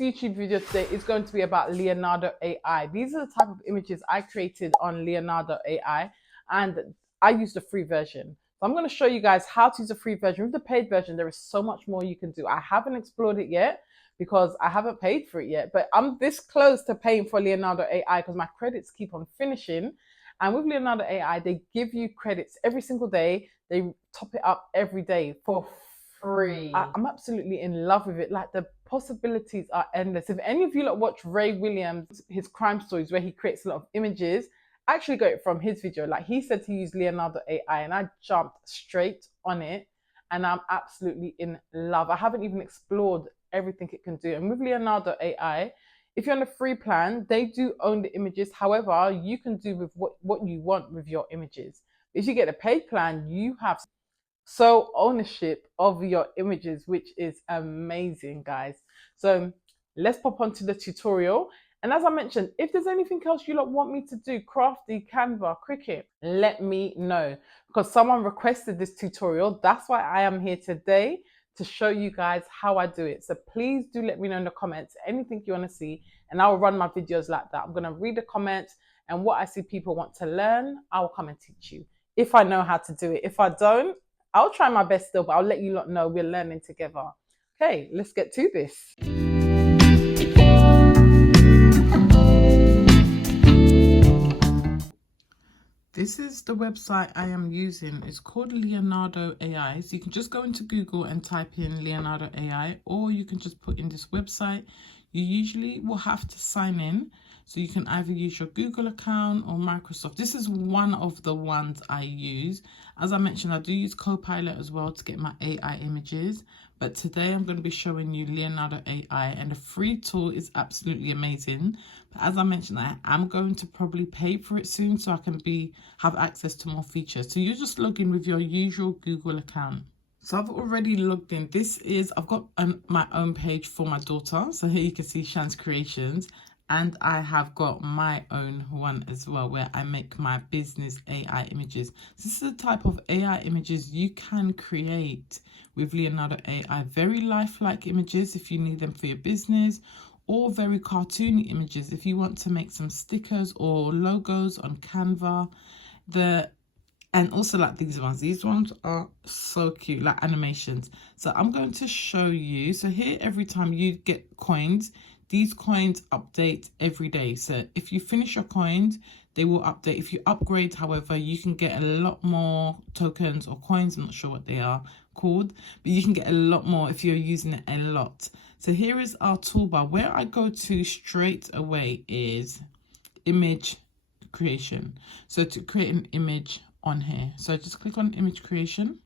YouTube video today is going to be about Leonardo AI. These are the type of images I created on Leonardo AI, and I used the free version. So I'm going to show you guys how to use the free version. With the paid version, there is so much more you can do. I haven't explored it yet because I haven't paid for it yet, but I'm this close to paying for Leonardo AI because my credits keep on finishing. And with Leonardo AI, they give you credits every single day. They top it up every day for free. I'm absolutely in love with it. Like, the possibilities are endless. If any of you lot watch Ray Williams, his crime stories where he creates a lot of images, I actually got it from his video. Like, he said to use Leonardo AI and I jumped straight on it and I'm absolutely in love. I haven't even explored everything it can do. And with Leonardo AI, if you're on a free plan, they do own the images. However, you can do with what you want with your images. If you get a paid plan, you have sole ownership of your images, which is amazing, guys. So let's pop onto the tutorial. And as I mentioned, if there's anything else you lot want me to do, crafty, Canva, Cricut, let me know, because someone requested this tutorial. That's why I am here today, to show you guys how I do it. So please do let me know in the comments anything you want to see, and I'll run my videos like that. I'm going to read the comments, and what I see people want to learn, I'll come and teach you if I know how to do it. If I don't, I'll try my best still, but I'll let you lot know we're learning together. Okay, let's get to this. This is the website I am using. It's called Leonardo AI. So you can just go into Google and type in Leonardo AI, or you can just put in this website. You usually will have to sign in. So you can either use your Google account or Microsoft. This is one of the ones I use. As I mentioned, I do use Copilot as well to get my AI images. But today I'm going to be showing you Leonardo AI, and the free tool is absolutely amazing. But as I mentioned, I am going to probably pay for it soon so I can have access to more features. So you just log in with your usual Google account. So I've already logged in. I've got my own page for my daughter. So here you can see Shan's Creations. And I have got my own one as well, where I make my business AI images. This is the type of AI images you can create with Leonardo AI. Very lifelike images if you need them for your business, or very cartoony images if you want to make some stickers or logos on Canva. And also like these ones. These ones are so cute, like animations. So I'm going to show you. So here, every time you get coins, these coins update every day. So if you finish your coins, they will update. If you upgrade, however, you can get a lot more tokens or coins. I'm not sure what they are called, but you can get a lot more if you're using it a lot. So here is our toolbar. Where I go to straight away is image creation. So to create an image on here, so just click on image creation.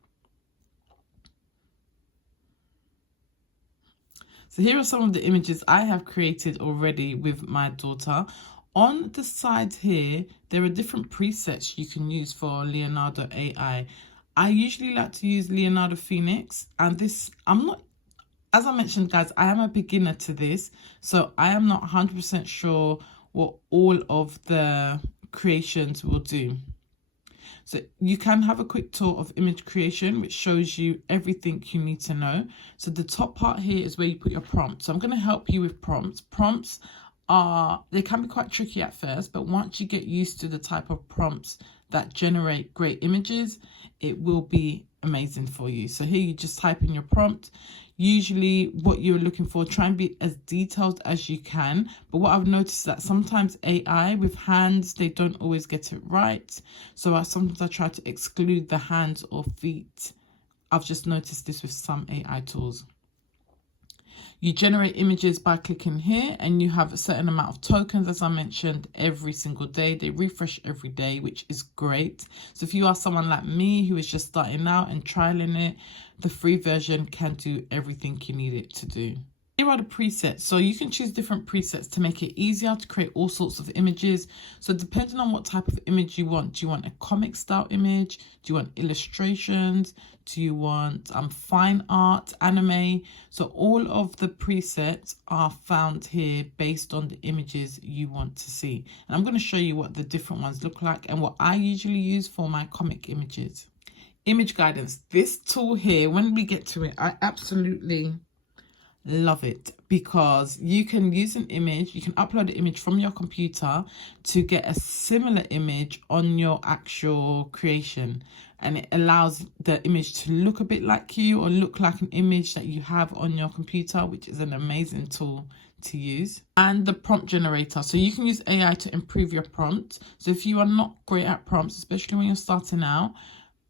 So here are some of the images I have created already with my daughter. On the sides here, there are different presets you can use for Leonardo AI. I usually like to use Leonardo Phoenix, and this, as I mentioned, guys, I am a beginner to this, so I am not 100% sure what all of the creations will do. So you can have a quick tour of image creation, which shows you everything you need to know. So the top part here is where you put your prompts. So I'm going to help you with prompts. Prompts they can be quite tricky at first, but once you get used to the type of prompts that generate great images, it will be amazing for you. So here you just type in your prompt. Usually what you're looking for, try and be as detailed as you can. But what I've noticed is that sometimes AI with hands, they don't always get it right. So sometimes I try to exclude the hands or feet. I've just noticed this with some AI tools. You generate images by clicking here, and you have a certain amount of tokens, as I mentioned, every single day. They refresh every day, which is great. So if you are someone like me who is just starting out and trialing it, the free version can do everything you need it to do. Here are the presets. So you can choose different presets to make it easier to create all sorts of images. So depending on what type of image you want, do you want a comic style image? Do you want illustrations? Do you want fine art, anime? So all of the presets are found here based on the images you want to see. And I'm going to show you what the different ones look like and what I usually use for my comic images. Image guidance. This tool here, when we get to it, I absolutely love it, because you can use an image, you can upload an image from your computer to get a similar image on your actual creation, and it allows the image to look a bit like you or look like an image that you have on your computer, which is an amazing tool to use. And the prompt generator, so you can use AI to improve your prompt. So if you are not great at prompts, especially when you're starting out,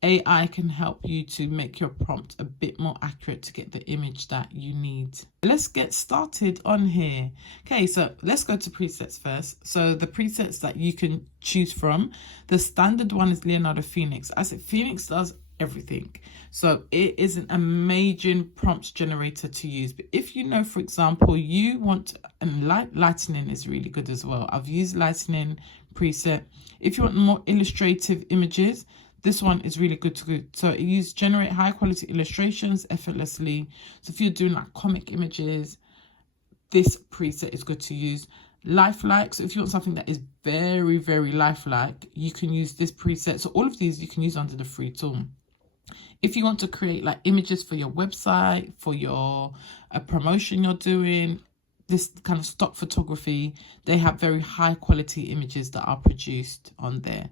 AI can help you to make your prompt a bit more accurate to get the image that you need. Let's get started on here. Okay, so let's go to presets first. So the presets that you can choose from, the standard one is Leonardo Phoenix. I said Phoenix does everything. So it is an amazing prompt generator to use. But if you know, for example, you want, and lightning is really good as well. I've used lightning preset. If you want more illustrative images, this one is really good to go. So it uses generate high quality illustrations effortlessly. So if you're doing like comic images, this preset is good to use. Lifelike, so if you want something that is very, very lifelike, you can use this preset. So all of these you can use under the free tool. If you want to create like images for your website, for your promotion you're doing, this kind of stock photography, they have very high quality images that are produced on there.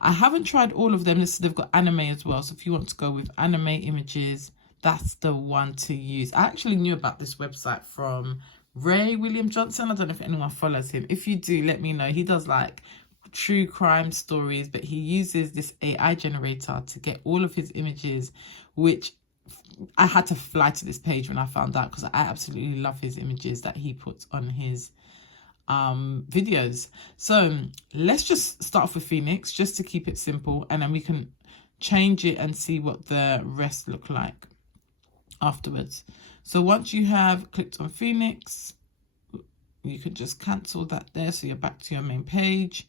I haven't tried all of them. They've got anime as well. So if you want to go with anime images, that's the one to use. I actually knew about this website from Ray William Johnson. I don't know if anyone follows him. If you do, let me know. He does like true crime stories, but he uses this AI generator to get all of his images, which I had to fly to this page when I found out, because I absolutely love his images that he puts on his videos. So let's just start off with Phoenix just to keep it simple, and then we can change it and see what the rest look like afterwards. So once you have clicked on Phoenix, you can just cancel that there, so you're back to your main page.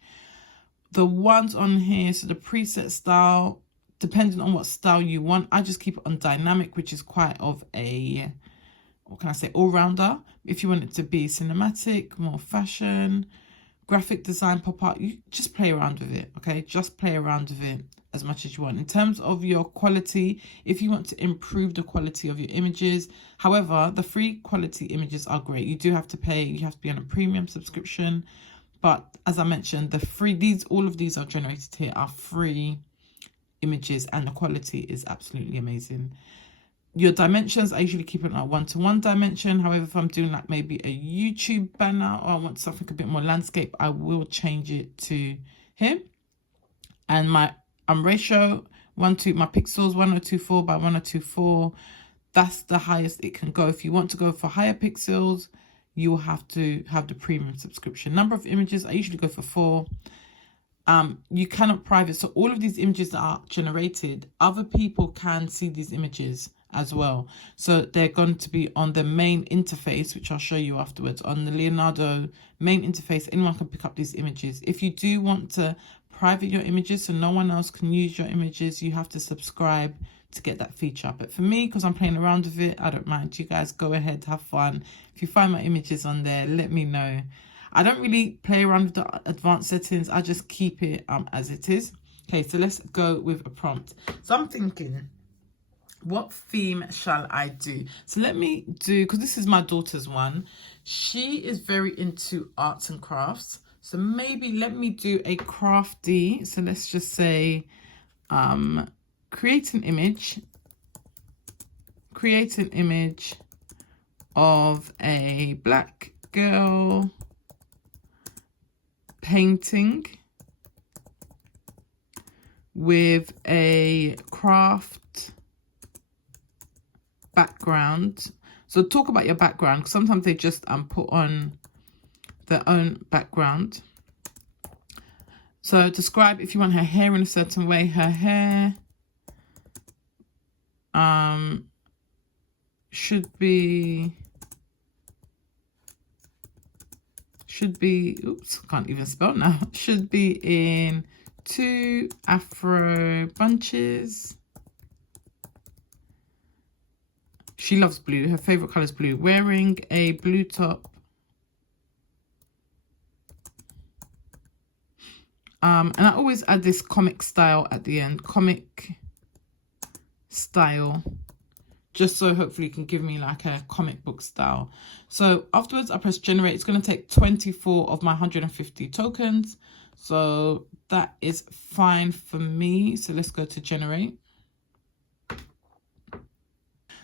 The ones on here, so the preset style, depending on what style you want, I just keep it on dynamic, which is quite of a, what can I say, all-rounder. If you want it to be cinematic, more fashion, graphic design, pop art, you just play around with it, okay? Just play around with it as much as you want. In terms of your quality, if you want to improve the quality of your images, however, the free quality images are great. You do have to pay, you have to be on a premium subscription. But as I mentioned, the free, all of these are generated here are free images, and the quality is absolutely amazing. Your dimensions, I usually keep it at 1:1 dimension. However, if I'm doing like maybe a YouTube banner, or I want something a bit more landscape, I will change it to here. And my ratio, my pixels 1024 by 1024. That's the highest it can go. If you want to go for higher pixels, you will have to have the premium subscription. Number of images, I usually go for 4. You cannot private, so all of these images that are generated, other people can see these images as well. So they're going to be on the main interface, which I'll show you afterwards. On the Leonardo main interface, anyone can pick up these images. If you do want to private your images so no one else can use your images, you have to subscribe to get that feature. But for me, because I'm playing around with it, I don't mind. You guys go ahead, have fun. If you find my images on there, let me know. I don't really play around with the advanced settings. I just keep it as it is. Okay, so let's go with a prompt. So I'm thinking, what theme shall I do? So let me do, because this is my daughter's one. She is very into arts and crafts. So maybe let me do a crafty. So let's just say, create an image of a black girl painting with a craft background. So talk about your background, because sometimes they just put on their own background. So describe if you want her hair in a certain way. Her hair should be, oops, can't even spell now. Should be in 2 afro bunches. She loves blue. Her favorite color is blue. Wearing a blue top. And I always add this comic style at the end. Comic style. just so hopefully it can give me like a comic book style. So afterwards I press generate. It's going to take 24 of my 150 tokens. So that is fine for me. So let's go to generate.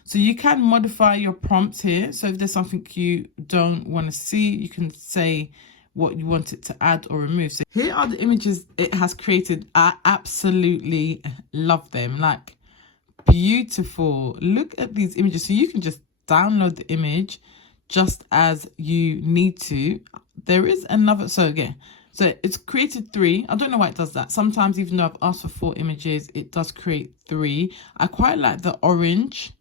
So you can modify your prompts here. So if there's something you don't want to see, you can say what you want it to add or remove. So here are the images it has created. I absolutely love them. Like, beautiful. Look at these images. So you can just download the image just as you need to. There is another, so again, so it's created 3. I don't know why it does that. Sometimes even though I've asked for 4 images, it does create 3. I quite like the orange.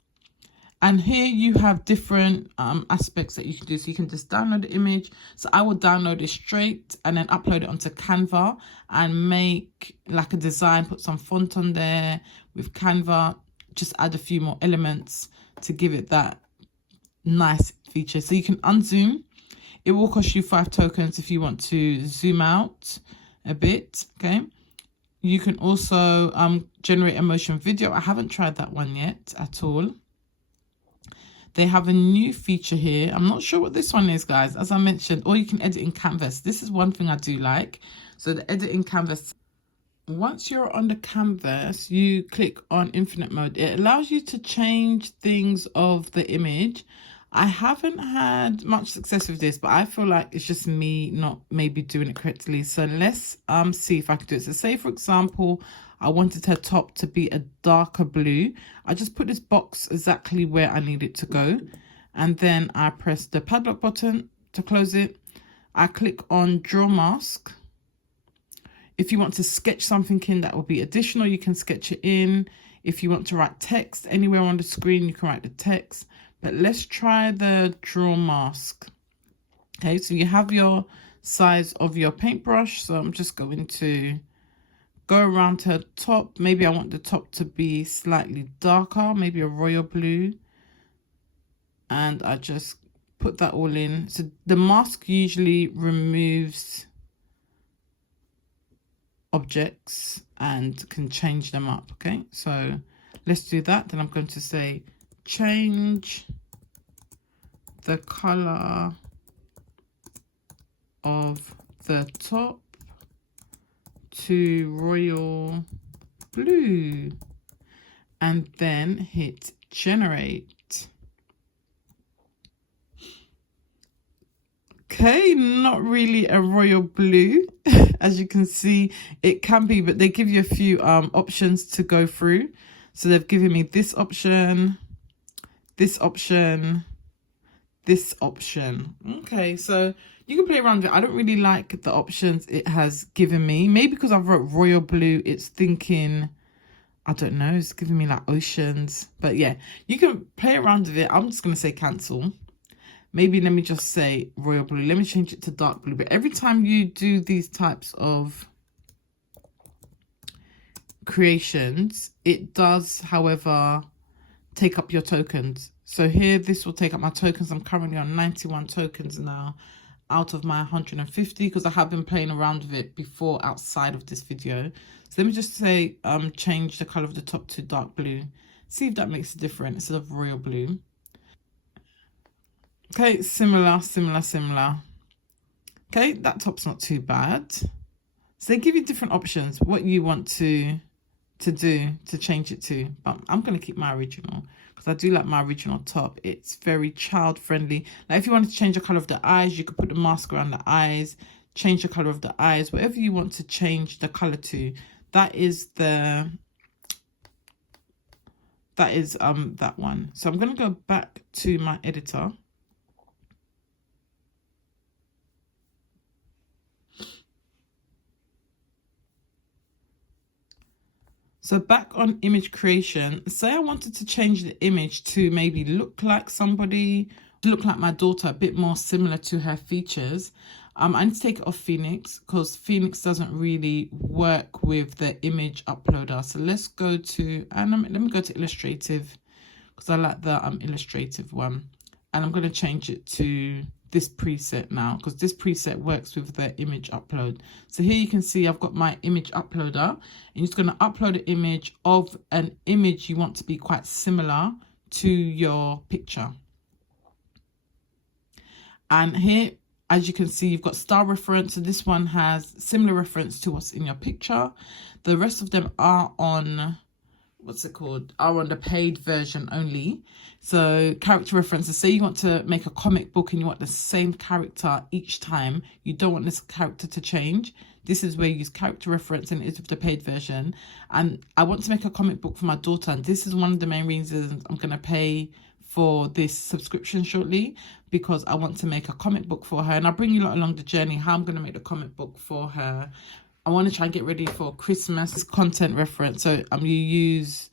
And here you have different aspects that you can do. So you can just download the image. So I will download it straight and then upload it onto Canva and make like a design, put some font on there with Canva, just add a few more elements to give it that nice feature. So you can unzoom. It will cost you 5 tokens if you want to zoom out a bit, okay? You can also generate a motion video. I haven't tried that one yet at all. They have a new feature here. I'm not sure what this one is, guys. As I mentioned, or you can edit in Canvas. This is one thing I do like. So the edit in Canvas, once you're on the canvas, you click on infinite mode. It allows you to change things of the image. I haven't had much success with this, but I feel like it's just me not maybe doing it correctly. So let's see if I can do it. So say, for example, I wanted her top to be a darker blue. I just put this box exactly where I need it to go. And then I press the padlock button to close it. I click on draw mask. If you want to sketch something in that will be additional, you can sketch it in. If you want to write text anywhere on the screen, you can write the text. But let's try the draw mask. Okay, so you have your size of your paintbrush. So I'm just going to go around her top. Maybe I want the top to be slightly darker, maybe a royal blue. And I just put that all in. So the mask usually removes objects and can change them up. Okay, so let's do that. Then I'm going to say change the color of the top to royal blue and then hit generate. Okay, not really a royal blue. As you can see, it can be, but they give you a few options to go through. So they've given me this option, this option, this option. Okay, so you can play around with it. I don't really like the options it has given me. Maybe because I've wrote royal blue, it's thinking, I don't know, it's giving me like oceans. But yeah, you can play around with it. I'm just going to say cancel. Maybe let me just say royal blue. Let me change it to dark blue. But every time you do these types of creations, it does, however, take up your tokens. So here, this will take up my tokens. I'm currently on 91 tokens now out of my 150 because I have been playing around with it before outside of this video. So let me just say change the color of the top to dark blue. See if that makes a difference instead of royal blue. Okay, similar. Okay, that top's not too bad. So they give you different options, what you want to do to change it to. But I'm going to keep my original because I do like my original top. It's very child friendly. Like if you wanted to change the color of the eyes, you could put the mask around the eyes, change the color of the eyes, whatever you want to change the color to. That is that one. So I'm going to go back to my editor. So back on image creation, say I wanted to change the image to maybe look like somebody, look like my daughter, a bit more similar to her features. I need to take it off Phoenix because Phoenix doesn't really work with the image uploader. So let's go to, and let me go to Illustrative because I like the Illustrative one. And I'm going to change it to this preset now because this preset works with the image upload. So here you can see I've got my image uploader and you're just going to upload an image of an image you want to be quite similar to your picture. And here, as you can see, you've got style reference. So this one has similar reference to what's in your picture. The rest of them are on, what's it called? Are on the paid version only. So character references, say you want to make a comic book and you want the same character each time. You don't want this character to change. This is where you use character reference, and it's with the paid version. And I want to make a comic book for my daughter, and this is one of the main reasons I'm going to pay for this subscription shortly, because I want to make a comic book for her. And I'll bring you along the journey how I'm going to make the comic book for her. I want to try and get ready for Christmas content reference. So you use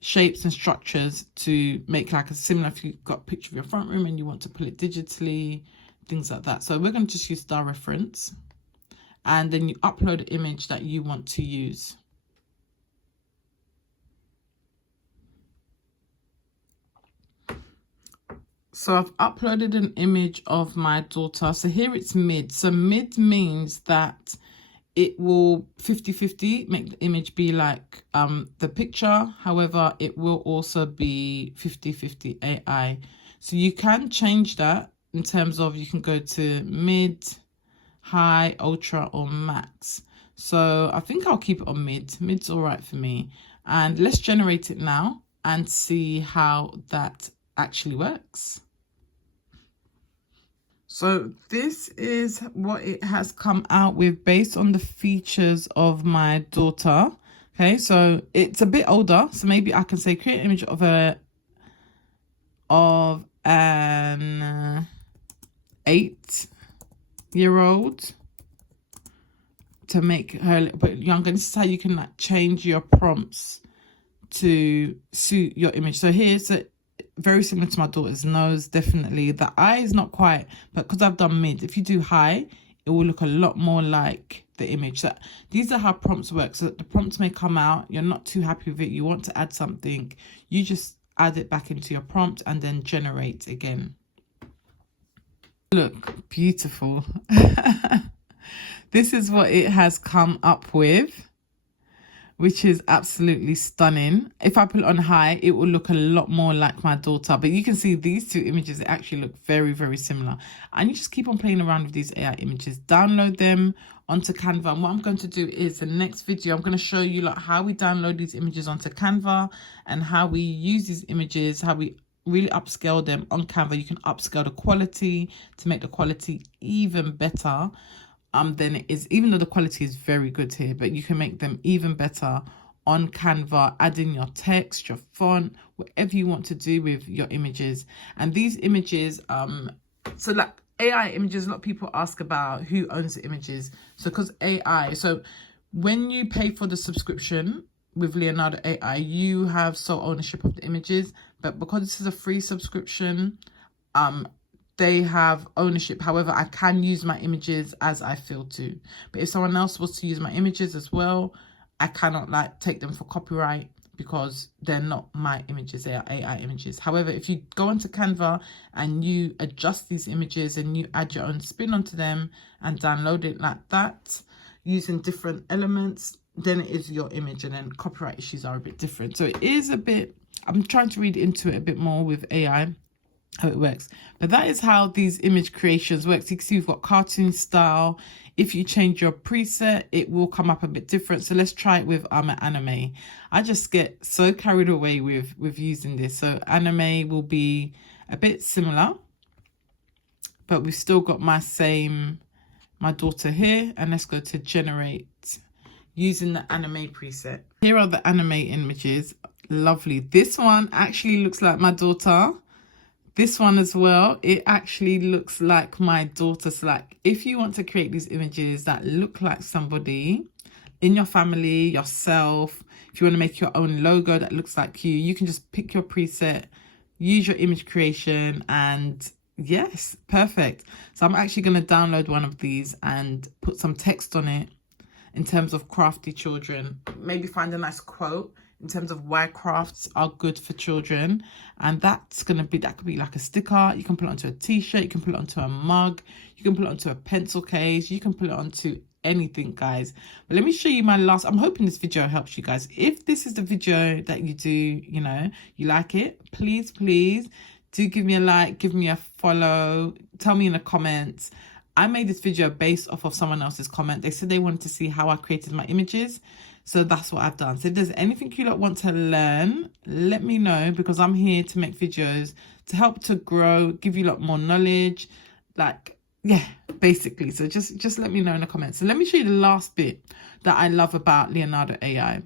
shapes and structures to make like a similar, if you've got a picture of your front room and you want to pull it digitally, things like that. So we're going to just use style reference, and then you upload an image that you want to use. So I've uploaded an image of my daughter. So here it's mid. So mid means that it will 50-50 make the image be like the picture. However, it will also be 50-50 AI. So you can change that in terms of, you can go to mid, high, ultra, or max. So I think I'll keep it on mid. Mid's all right for me. And let's generate it now and see how that actually works. So this is what it has come out with based on the features of my daughter. Okay, so it's a bit older, so maybe I can say create an image of an 8-year-old to make her a little bit younger. This is how you can like change your prompts to suit your image. So here's a very similar to my daughter's nose, definitely. The eye is not quite, but because I've done mid, if you do high, it will look a lot more like the image. So these are how prompts work. So that the prompts may come out, you're not too happy with it, you want to add something, you just add it back into your prompt and then generate again. Look, beautiful. This is what it has come up with, which is absolutely stunning. If I put it on high, it will look a lot more like my daughter. But you can see these two images, they actually look very, very similar. And you just keep on playing around with these AI images. Download them onto Canva. And what I'm going to do is, the next video, I'm going to show you like how we download these images onto Canva and how we use these images, how we really upscale them on Canva. You can upscale the quality to make the quality even better than it is, even though the quality is very good here, but you can make them even better on Canva, add in your text, your font, whatever you want to do with your images. And these images, so like AI images, a lot of people ask about who owns the images. So because AI, so when you pay for the subscription with Leonardo AI, you have sole ownership of the images, but because this is a free subscription, they have ownership. However, I can use my images as I feel to. But if someone else was to use my images as well, I cannot like take them for copyright because they're not my images, they are AI images. However, if you go onto Canva and you adjust these images and you add your own spin onto them and download it like that, using different elements, then it is your image, and then copyright issues are a bit different. So it is a bit, I'm trying to read into it a bit more with AI, how it works. But that is how these image creations work. So you can see we've got cartoon style. If you change your preset, it will come up a bit different. So let's try it with anime. I just get so carried away with using this. So anime will be a bit similar, but we've still got my daughter here. And let's go to generate using the anime preset. Here are the anime images. Lovely. This one actually looks like my daughter. This one as well, it actually looks like my daughter. So like, if you want to create these images that look like somebody in your family, yourself, if you want to make your own logo that looks like you can just pick your preset, use your image creation, and yes, perfect. So I'm actually going to download one of these and put some text on it in terms of crafty children. Maybe find a nice quote in terms of why crafts are good for children. And that could be like a sticker. You can put it onto a t-shirt, you can put it onto a mug, you can put it onto a pencil case, you can put it onto anything, guys. But let me show you my last. I'm hoping this video helps you guys. If this is the video that you do, you know, you like it, please do give me a like, give me a follow, tell me in the comments. I made this video based off of someone else's comment. They said they wanted to see how I created my images, so that's what I've done. So if there's anything you lot want to learn, let me know, because I'm here to make videos to help to grow, give you a lot more knowledge, like, yeah, basically. So just let me know in the comments. So let me show you the last bit that I love about Leonardo AI.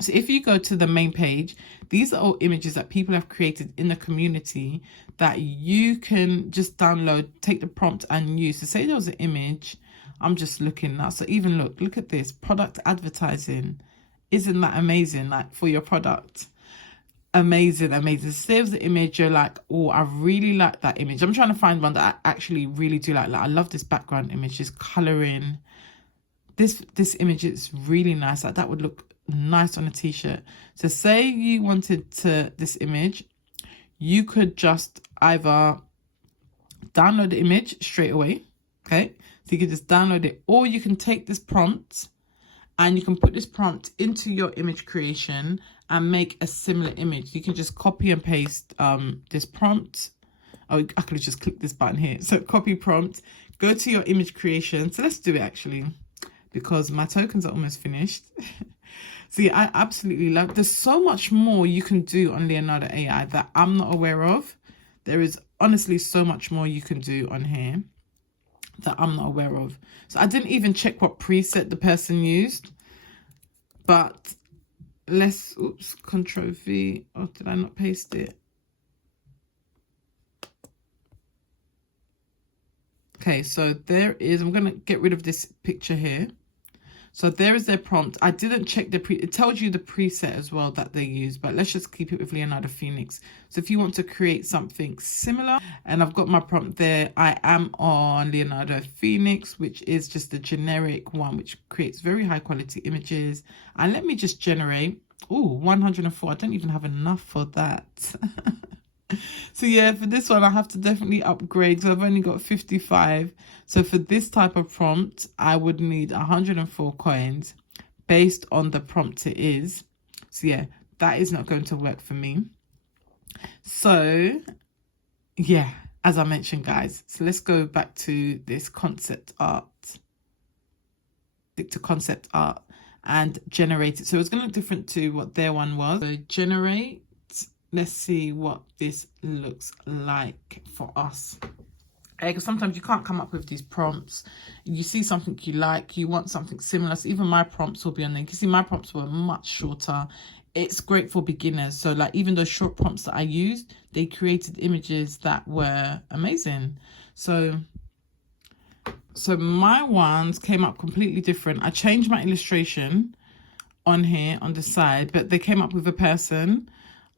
So if you go to the main page, these are all images that people have created in the community that you can just download, take the prompt and use. So say there was an image, I'm just looking now. So even look at this, product advertising. Isn't that amazing? Like, for your product. Amazing. Saves the image, you're like, oh, I really like that image. I'm trying to find one that I actually really do like. I love this background image, this coloring. This image is really nice. Like, that would look nice on a t-shirt. So say you wanted this image, you could just either download the image straight away. Okay, so you can just download it, or you can take this prompt and you can put this prompt into your image creation and make a similar image. You can just copy and paste this prompt. Oh, I could just click this button here. So copy prompt, go to your image creation. So let's do it actually, because my tokens are almost finished. So yeah, I absolutely love, there's so much more you can do on Leonardo AI that I'm not aware of. There is honestly so much more you can do on here that I'm not aware of. So I didn't even check what preset the person used, but let's, oops, Control V. Oh, did I not paste it? Okay, so there is, I'm going to get rid of this picture here. So there is their prompt. I didn't check it tells you the preset as well that they use, but let's just keep it with Leonardo Phoenix. So if you want to create something similar, and I've got my prompt there, I am on Leonardo Phoenix, which is just a generic one, which creates very high quality images. And let me just generate, oh, 104. I don't even have enough for that. So yeah, for this one, I have to definitely upgrade. So I've only got 55. So for this type of prompt, I would need 104 coins based on the prompt it is. So yeah, that is not going to work for me. So yeah, as I mentioned, guys, so let's go back to this concept art. Stick to concept art and generate it. So it's going to look different to what their one was. So generate. Let's see what this looks like for us. Because sometimes you can't come up with these prompts. You see something you like, you want something similar. So even my prompts will be on there. You can see my prompts were much shorter. It's great for beginners. So like even those short prompts that I used, they created images that were amazing. So my ones came up completely different. I changed my illustration on here on the side, but they came up with a person.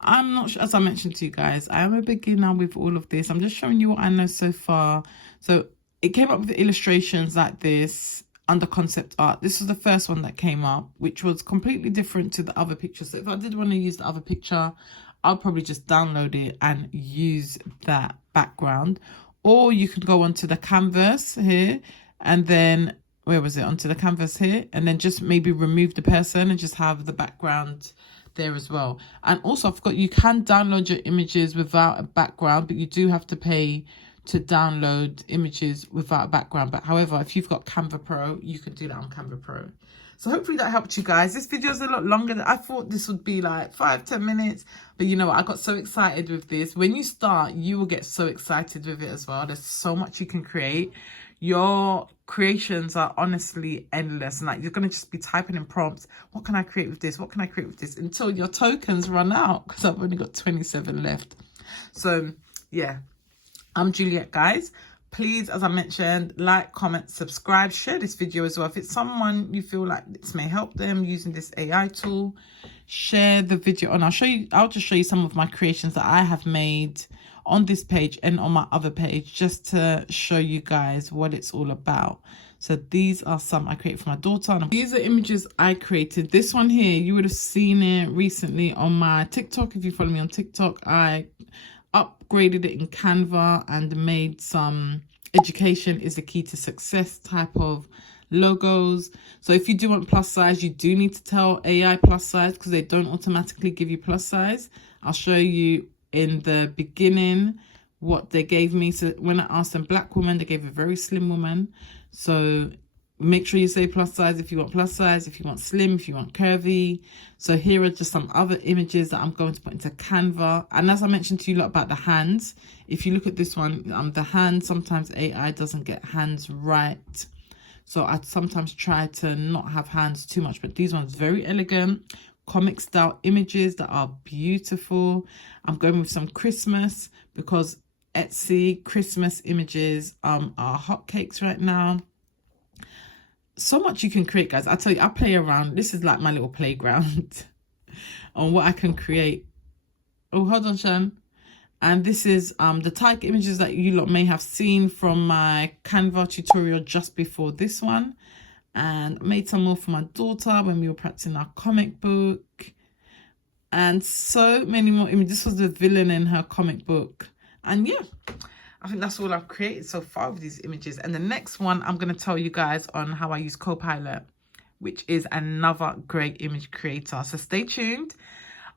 I'm not sure, as I mentioned to you guys, I am a beginner with all of this. I'm just showing you what I know so far. So it came up with illustrations like this under concept art. This was the first one that came up, which was completely different to the other picture. So if I did want to use the other picture, I'll probably just download it and use that background. Or you can go onto the canvas here and then, where was it? Onto the canvas here, and then just maybe remove the person and just have the background there as well. And also I forgot, you can download your images without a background, but you do have to pay to download images without a background. But however, if you've got Canva Pro, you can do that on Canva Pro. So hopefully that helped you guys. This video is a lot longer than I thought. This would be like 5-10 minutes, but you know what, I got so excited with this. When you start, you will get so excited with it as well. There's so much you can create. Your creations are honestly endless, and like you're going to just be typing in prompts, what can I create with this, what can I create with this, until your tokens run out, because I've only got 27 left. So yeah, I'm Juliet, guys. Please, as I mentioned, like, comment, subscribe, share this video as well. If it's someone you feel like this may help them using this AI tool, share the video. And I'll just show you some of my creations that I have made on this page and on my other page, just to show you guys what it's all about. So these are some I created for my daughter. And these are images I created. This one here, you would have seen it recently on my TikTok. If you follow me on TikTok, I upgraded it in Canva and made some education is the key to success type of logos. So if you do want plus size, you do need to tell AI plus size, because they don't automatically give you plus size. I'll show you in the beginning what they gave me. So when I asked them black woman, they gave a very slim woman. So make sure you say plus size if you want plus size, if you want slim, if you want curvy. So here are just some other images that I'm going to put into Canva. And as I mentioned to you lot about the hands, if you look at this one, the hands, sometimes AI doesn't get hands right. So I sometimes try to not have hands too much, but these ones very elegant, comic style images that are beautiful. I'm going with some Christmas, because Etsy Christmas images are hotcakes right now. So much you can create, guys. I tell you, I play around. This is like my little playground on what I can create. Oh, hold on, Shan. And this is the type images that you lot may have seen from my Canva tutorial just before this one. And I made some more for my daughter when we were practicing our comic book. And so many more images. This was the villain in her comic book. And yeah, I think that's all I've created so far with these images. And the next one, I'm going to tell you guys on how I use Copilot, which is another great image creator. So stay tuned.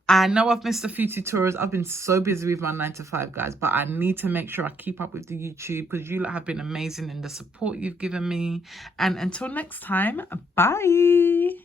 I know I've missed a few tutorials. I've been so busy with my 9 to 5, guys, but I need to make sure I keep up with the YouTube, because you have been amazing in the support you've given me. And until next time, bye.